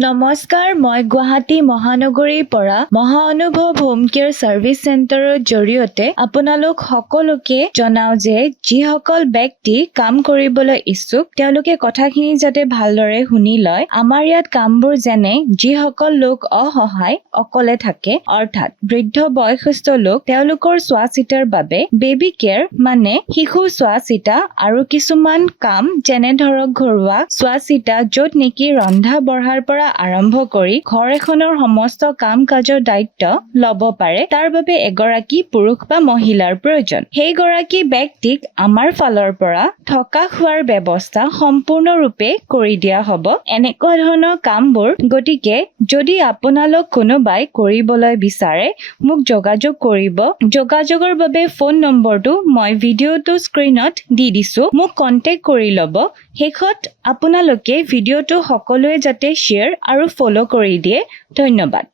নমস্কাৰ, মই গুৱাহাটী মহানগৰীৰ পৰা মহানুভৱ হোম কেয়াৰ চাৰ্ভিচ চেণ্টাৰৰ জৰিয়তে আপোনালোক সকলোকে জনাও যে যিসকল ব্যক্তি কাম কৰিবলৈ ইচ্ছুক তেওঁলোকে কথাখিনি যাতে ভালদৰে শুনি লয়। আমাৰ ইয়াত কামবোৰ যেনে যিসকল লোক অসহায় অকলে থাকে অৰ্থাৎ বৃদ্ধ বয়সস্থ লোক তেওঁলোকৰ চোৱা চিতাৰ বাবে বেবী কেয়াৰ মানে শিশু চোৱা চিতা আৰু কিছুমান কাম যেনে ধৰক ঘৰুৱা চোৱা চিতা য'ত নেকি ৰন্ধা বঢ়াৰ পৰা আৰম্ভ কৰি ঘৰ এখনৰ সমস্ত কাম কাজৰ দায়িত্ব ল'ব পাৰে তাৰ বাবে এগৰাকী পুৰুষ বা মহিলাৰ প্ৰয়োজন। সেই গৰাকী ব্যক্তিক আমাৰ ফালৰ পৰা থকা খোৱাৰ ব্যৱস্থা সম্পূৰ্ণৰূপে কৰি দিয়া হ'ব এনেকুৱা ধৰণৰ কামবোৰ। গতিকে যদি আপোনালোক কোনোবাই কৰিবলৈ বিচাৰে মোক যোগাযোগ কৰিব। যোগাযোগৰ বাবে ফোন নম্বৰটো মই ভিডিঅ'টো স্ক্ৰীনত দি দিছো, মোক কন্টেক্ট কৰি ল'ব। শেষত আপোনালোকে ভিডিঅ'টো সকলোৱে যাতে শ্বেয়াৰ আৰু ফলো কৰি দিয়ে। ধন্যবাদ।